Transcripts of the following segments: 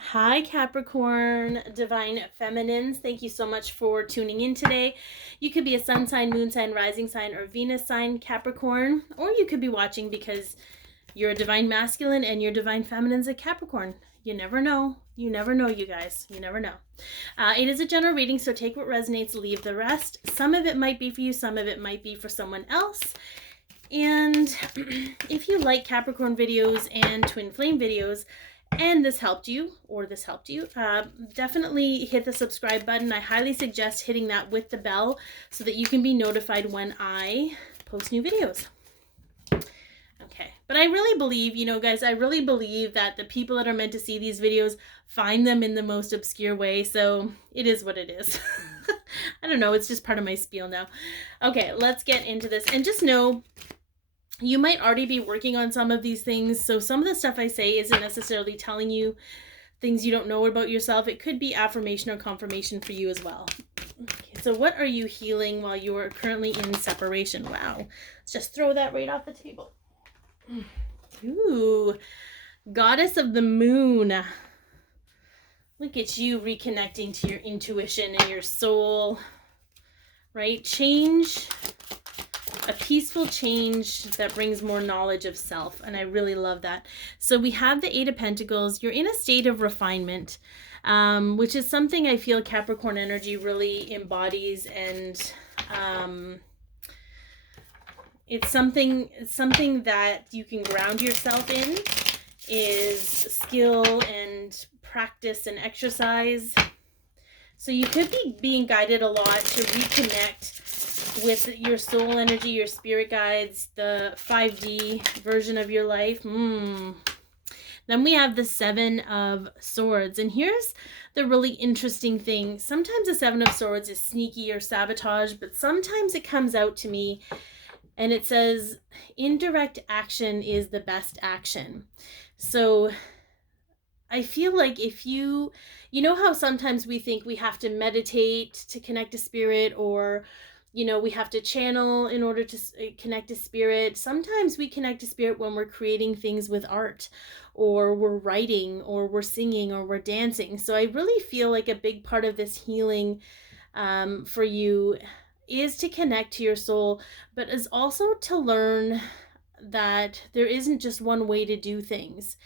Hi, Capricorn, Divine Feminines. Thank you so much for tuning in today. You could be a sun sign, moon sign, rising sign, or Venus sign, Capricorn, or you could be watching because you're a Divine Masculine and your Divine Feminine's a Capricorn. You never know. You never know, you guys. You never know. It is a general reading, so take what resonates, leave the rest. Some of it might be for you, some of it might be for someone else. And if you like Capricorn videos and twin flame videos, and this helped you, definitely hit the subscribe button. I highly suggest hitting that with the bell so that you can be notified when I post new videos. Okay, but I really believe, guys, I really believe that the people that are meant to see these videos find them in the most obscure way, so it is what it is. I don't know, it's just part of my spiel now. Okay, let's get into this, and just know you might already be working on some of these things, so some of the stuff I say isn't necessarily telling you things you don't know about yourself. It could be affirmation or confirmation for you as well. Okay, so what are you healing while you are currently in separation? Wow, let's just throw that right off the table. Ooh, Goddess of the Moon. Look at you reconnecting to your intuition and your soul, right? Change. A peaceful change that brings more knowledge of self, and I really love that. So we have the Eight of Pentacles. You're in a state of refinement, which is something I feel Capricorn energy really embodies, and it's something that you can ground yourself in, is skill and practice and exercise. So you could be being guided a lot to reconnect with your soul energy, your spirit guides, the 5D version of your life. Then we have the Seven of Swords. And here's the really interesting thing. Sometimes the Seven of Swords is sneaky or sabotage, but sometimes it comes out to me and it says indirect action is the best action. So I feel like if you know how sometimes we think we have to meditate to connect to spirit, or we have to channel in order to connect to spirit. Sometimes we connect to spirit when we're creating things with art, or we're writing, or we're singing, or we're dancing. So I really feel like a big part of this healing for you is to connect to your soul, but is also to learn that there isn't just one way to do things.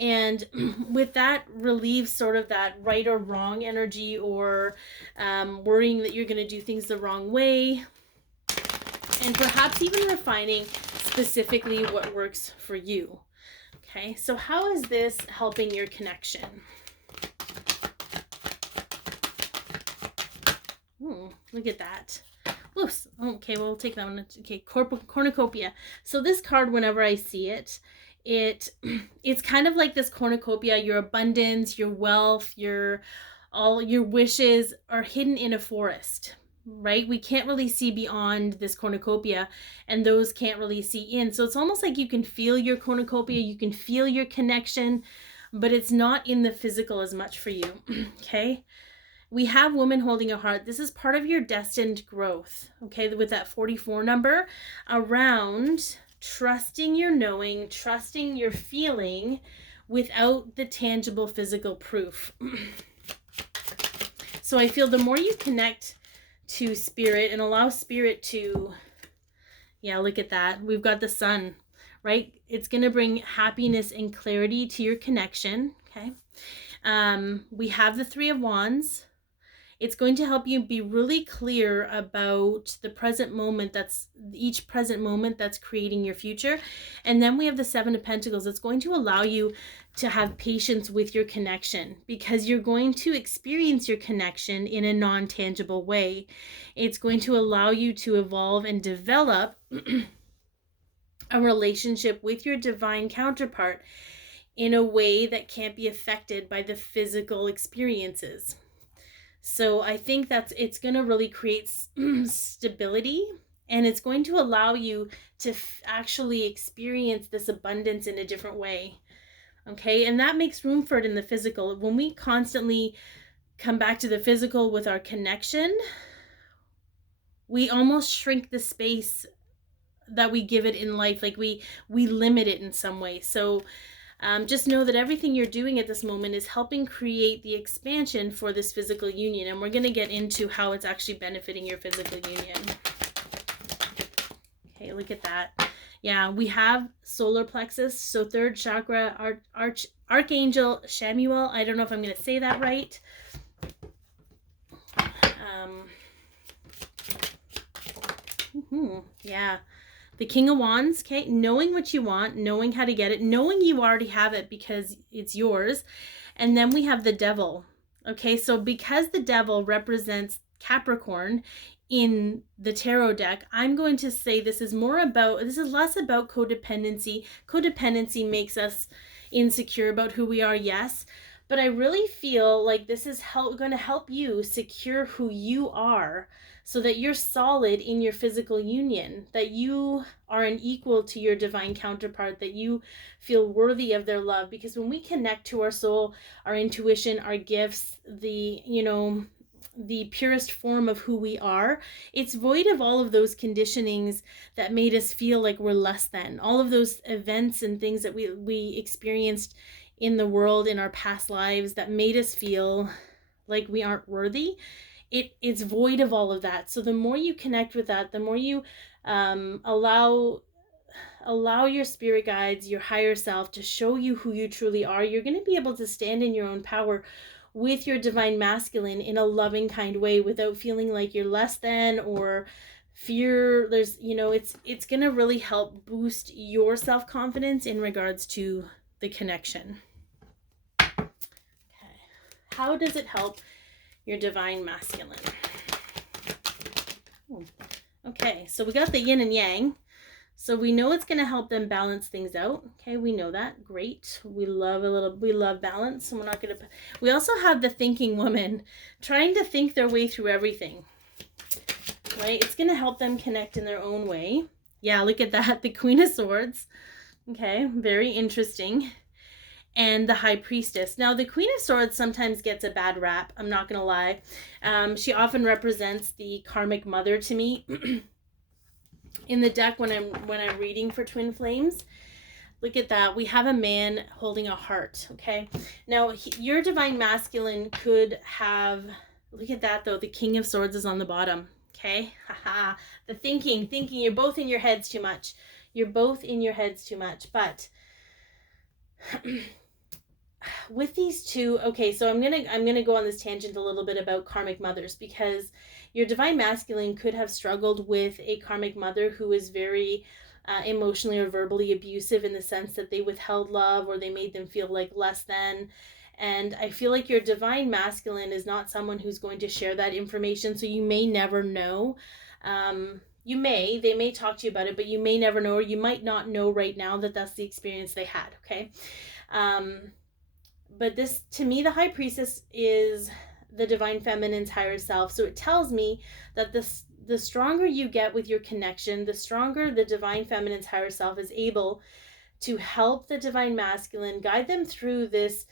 And with that relieves sort of that right or wrong energy, or worrying that you're going to do things the wrong way, and perhaps even refining specifically what works for you. Okay, so how is this helping your connection? Look at that. Oops. Okay, we'll take that one. Okay, cornucopia. So this card, whenever I see it, it's kind of like this cornucopia. Your abundance, your wealth, all your wishes are hidden in a forest, right? We can't really see beyond this cornucopia, and those can't really see in. So it's almost like you can feel your cornucopia, you can feel your connection, but it's not in the physical as much for you. Okay, we have woman holding a heart. This is part of your destined growth, okay, with that 44 number, around trusting your knowing, trusting your feeling without the tangible physical proof. So I feel the more you connect to spirit and allow spirit to, look at that. We've got the sun, right? It's going to bring happiness and clarity to your connection, okay? We have the Three of Wands. It's going to help you be really clear about the present moment, each present moment that's creating your future. And then we have the Seven of Pentacles. It's going to allow you to have patience with your connection, because you're going to experience your connection in a non-tangible way. It's going to allow you to evolve and develop a relationship with your divine counterpart in a way that can't be affected by the physical experiences. So I think it's going to really create stability, and it's going to allow you to actually experience this abundance in a different way. Okay, and that makes room for it in the physical. When we constantly come back to the physical with our connection, we almost shrink the space that we give it in life. Like we limit it in some way. So Just know that everything you're doing at this moment is helping create the expansion for this physical union. And we're going to get into how it's actually benefiting your physical union. Okay, look at that. Yeah, we have solar plexus, so third chakra, Archangel Shamuel. I don't know if I'm going to say that right. Yeah. The King of Wands, okay? Knowing what you want, knowing how to get it, knowing you already have it because it's yours. And then we have the Devil, okay? So because the Devil represents Capricorn in the tarot deck, I'm going to say this is less about codependency. Codependency makes us insecure about who we are, yes. But I really feel like this is going to help you secure who you are, so that you're solid in your physical union, that you are an equal to your divine counterpart, that you feel worthy of their love. Because when we connect to our soul, our intuition, our gifts, the purest form of who we are, it's void of all of those conditionings that made us feel like we're less than. All of those events and things that we experienced in the world in our past lives that made us feel like we aren't worthy. It's void of all of that. So the more you connect with that, the more you allow your spirit guides, your higher self, to show you who you truly are, you're going to be able to stand in your own power with your divine masculine in a loving kind way, without feeling like you're less than or fear. There's, it's going to really help boost your self-confidence in regards to the connection. Okay. How does it help your divine masculine? Okay, so we got the yin and yang. So we know it's going to help them balance things out. Okay, we know that. Great. We love balance. So we also have the thinking woman trying to think their way through everything. Right? It's going to help them connect in their own way. Yeah, look at that. The Queen of Swords. Okay, very interesting. And the High Priestess. Now, the Queen of Swords sometimes gets a bad rap. I'm not going to lie. She often represents the karmic mother to me. In the deck, when I'm reading for Twin Flames, look at that. We have a man holding a heart, okay? Now, your divine masculine could have, look at that though, the King of Swords is on the bottom, okay? Haha. The thinking, you're both in your heads too much. But with these two, okay, so I'm gonna go on this tangent a little bit about karmic mothers, because your divine masculine could have struggled with a karmic mother who is very emotionally or verbally abusive, in the sense that they withheld love or they made them feel like less than. And I feel like your divine masculine is not someone who's going to share that information, so you may never know. They may talk to you about it, but you may never know, or you might not know right now that that's the experience they had, okay? But this, to me, the High Priestess is the divine feminine's higher self. So it tells me that the stronger you get with your connection, the stronger the divine feminine's higher self is able to help the divine masculine, guide them through this,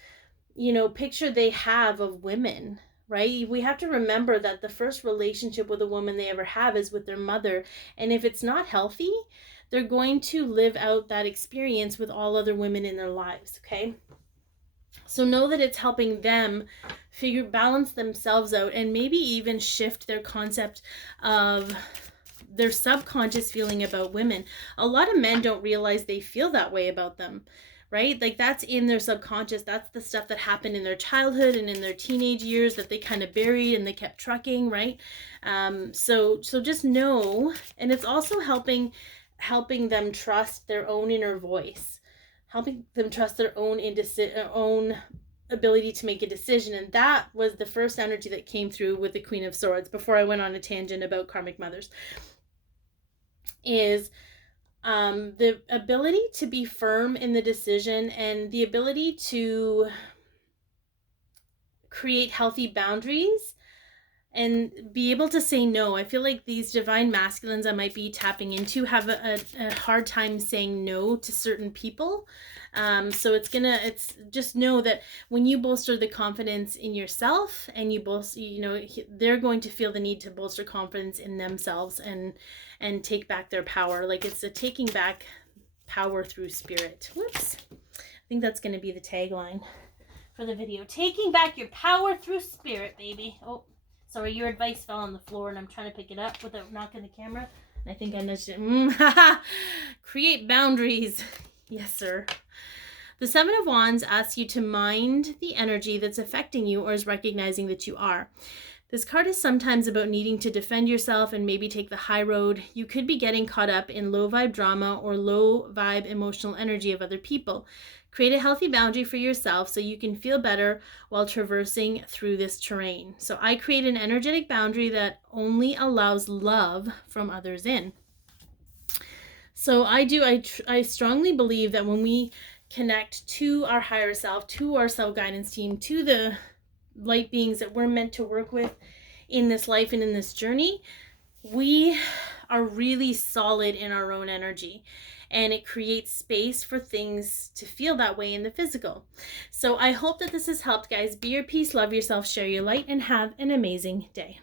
picture they have of women, right? We have to remember that the first relationship with a woman they ever have is with their mother. And if it's not healthy, they're going to live out that experience with all other women in their lives, okay? So know that it's helping them balance themselves out, and maybe even shift their concept of their subconscious feeling about women. A lot of men don't realize they feel that way about them, right? Like, that's in their subconscious. That's the stuff that happened in their childhood and in their teenage years that they kind of buried and they kept trucking, right? So just know, and it's also helping them trust their own inner voice, helping them trust their own ability to make a decision. And that was the first energy that came through with the Queen of Swords, before I went on a tangent about karmic mothers, is the ability to be firm in the decision, and the ability to create healthy boundaries and be able to say no. I feel like these divine masculines I might be tapping into have a hard time saying no to certain people. So it's just know that when you bolster the confidence in yourself, and they're going to feel the need to bolster confidence in themselves and take back their power. Like, it's a taking back power through spirit. Whoops. think that's going to be the tagline for the video. Taking back your power through spirit, baby. Oh, sorry, your advice fell on the floor and I'm trying to pick it up without knocking the camera. I think I nudged it. Create boundaries. Yes, sir. The Seven of Wands asks you to mind the energy that's affecting you or is recognizing that you are. This card is sometimes about needing to defend yourself and maybe take the high road. You could be getting caught up in low vibe drama or low vibe emotional energy of other people. Create a healthy boundary for yourself so you can feel better while traversing through this terrain. So I create an energetic boundary that only allows love from others in. So I strongly believe that when we connect to our higher self, to our self-guidance team, to the light beings that we're meant to work with in this life and in this journey, we are really solid in our own energy, and it creates space for things to feel that way in the physical. So I hope that this has helped, guys. Be your peace, love yourself, share your light, and have an amazing day.